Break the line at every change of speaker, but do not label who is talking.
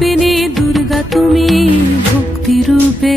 রূপিণী দুর্গা তুমি ভক্তি রূপে